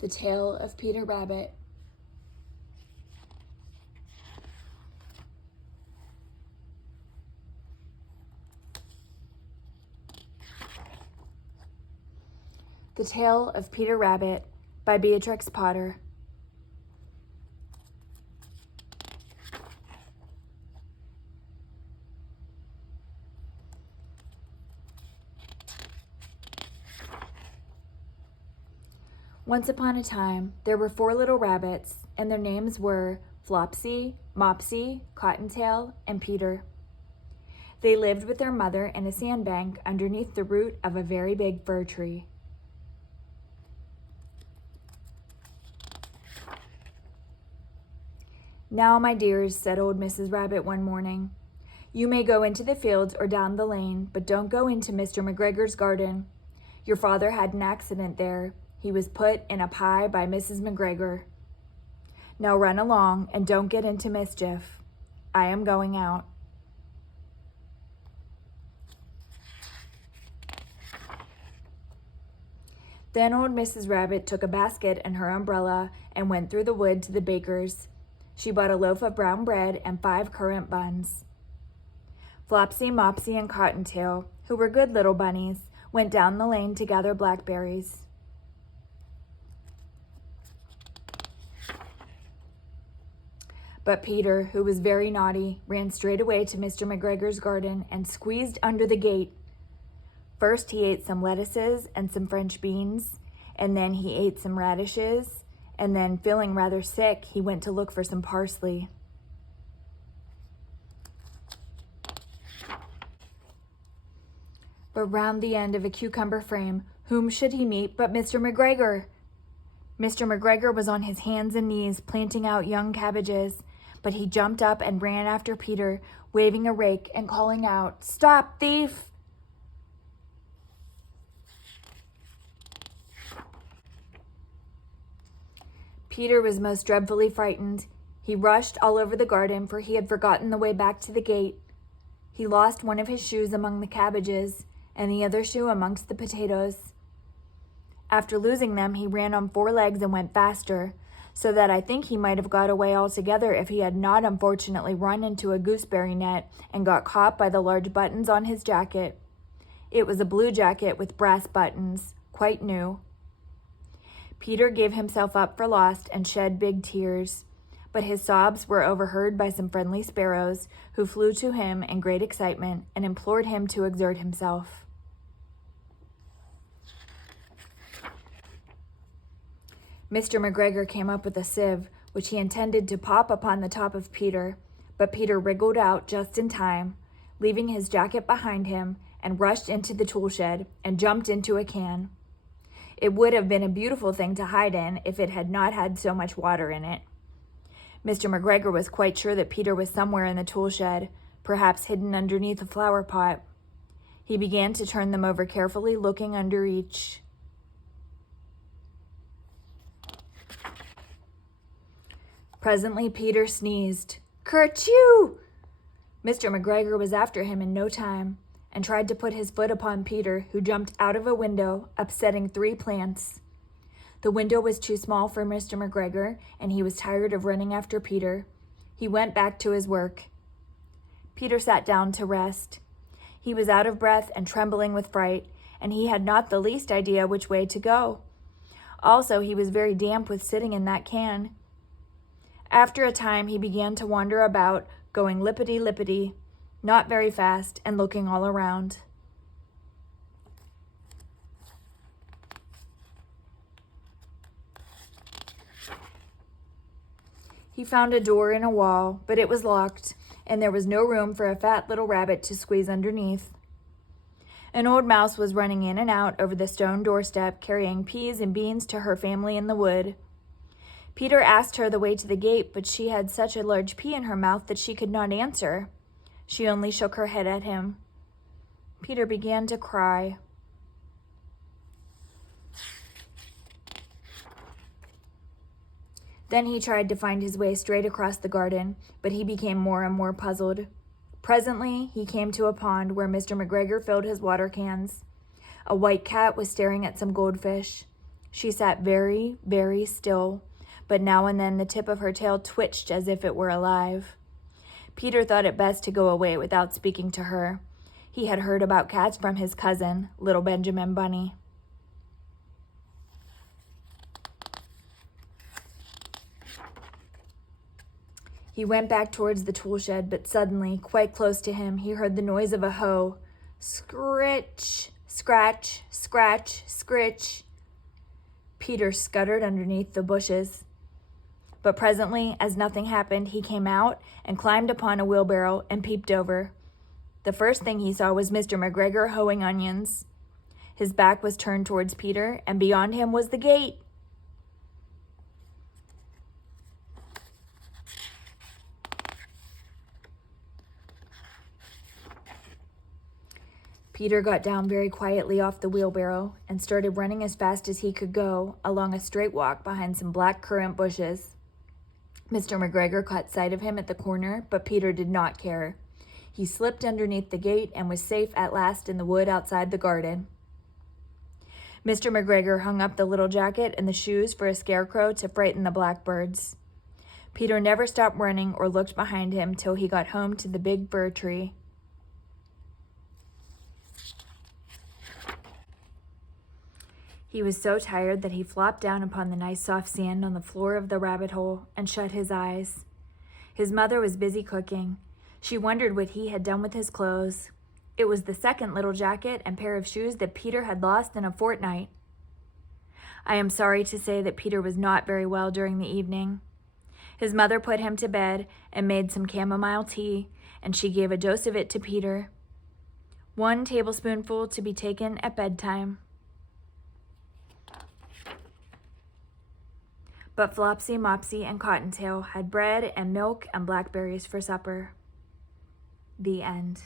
The Tale of Peter Rabbit. The Tale of Peter Rabbit by Beatrix Potter. Once upon a time, there were 4 little rabbits, and their names were Flopsy, Mopsy, Cottontail, and Peter. They lived with their mother in a sandbank underneath the root of a very big fir tree. "Now, my dears," said old Mrs. Rabbit one morning, "you may go into the fields or down the lane, but don't go into Mr. McGregor's garden. Your father had an accident there. He was put in a pie by Mrs. McGregor. Now run along and don't get into mischief. I am going out." Then old Mrs. Rabbit took a basket and her umbrella and went through the wood to the baker's. She bought a loaf of brown bread and 5 currant buns. Flopsy, Mopsy, and Cottontail, who were good little bunnies, went down the lane to gather blackberries. But Peter, who was very naughty, ran straight away to Mr. McGregor's garden and squeezed under the gate. First he ate some lettuces and some French beans, and then he ate some radishes, and then, feeling rather sick, he went to look for some parsley. But round the end of a cucumber frame, whom should he meet but Mr. McGregor? Mr. McGregor was on his hands and knees planting out young cabbages, but he jumped up and ran after Peter, waving a rake and calling out, "Stop, thief!" Peter was most dreadfully frightened. He rushed all over the garden, for he had forgotten the way back to the gate. He lost one of his shoes among the cabbages, and the other shoe amongst the potatoes. After losing them, he ran on 4 legs and went faster, so that I think he might have got away altogether if he had not unfortunately run into a gooseberry net and got caught by the large buttons on his jacket. It was a blue jacket with brass buttons, quite new. Peter gave himself up for lost and shed big tears, but his sobs were overheard by some friendly sparrows, who flew to him in great excitement and implored him to exert himself. Mr. McGregor came up with a sieve, which he intended to pop upon the top of Peter, but Peter wriggled out just in time, leaving his jacket behind him, and rushed into the tool shed and jumped into a can. It would have been a beautiful thing to hide in if it had not had so much water in it. Mr. McGregor was quite sure that Peter was somewhere in the tool shed, perhaps hidden underneath a flower pot. He began to turn them over carefully, looking under each. Presently Peter sneezed. "Kerchoo!" Mr. McGregor was after him in no time, and tried to put his foot upon Peter, who jumped out of a window, upsetting 3 plants. The window was too small for Mr. McGregor, and he was tired of running after Peter. He went back to his work. Peter sat down to rest. He was out of breath and trembling with fright, and he had not the least idea which way to go. Also, he was very damp with sitting in that can. After a time, he began to wander about, going lippity-lippity, not very fast, and looking all around. He found a door in a wall, but it was locked, and there was no room for a fat little rabbit to squeeze underneath. An old mouse was running in and out over the stone doorstep, carrying peas and beans to her family in the wood. Peter asked her the way to the gate, but she had such a large pea in her mouth that she could not answer. She only shook her head at him. Peter began to cry. Then he tried to find his way straight across the garden, but he became more and more puzzled. Presently, he came to a pond where Mr. McGregor filled his water cans. A white cat was staring at some goldfish. She sat very, very still, but now and then the tip of her tail twitched as if it were alive. Peter thought it best to go away without speaking to her. He had heard about cats from his cousin, little Benjamin Bunny. He went back towards the tool shed, but suddenly, quite close to him, he heard the noise of a hoe. Scritch, scratch, scratch, scritch. Peter scuttered underneath the bushes. But presently, as nothing happened, he came out and climbed upon a wheelbarrow and peeped over. The first thing he saw was Mr. McGregor hoeing onions. His back was turned towards Peter, and beyond him was the gate. Peter got down very quietly off the wheelbarrow and started running as fast as he could go along a straight walk behind some black currant bushes. Mr. McGregor caught sight of him at the corner, but Peter did not care. He slipped underneath the gate and was safe at last in the wood outside the garden. Mr. McGregor hung up the little jacket and the shoes for a scarecrow to frighten the blackbirds. Peter never stopped running or looked behind him till he got home to the big fir tree. He was so tired that he flopped down upon the nice soft sand on the floor of the rabbit hole and shut his eyes. His mother was busy cooking. She wondered what he had done with his clothes. It was the second little jacket and pair of shoes that Peter had lost in a fortnight. I am sorry to say that Peter was not very well during the evening. His mother put him to bed and made some chamomile tea, and she gave a dose of it to Peter. 1 tablespoonful to be taken at bedtime. But Flopsy, Mopsy, and Cottontail had bread and milk and blackberries for supper. The end.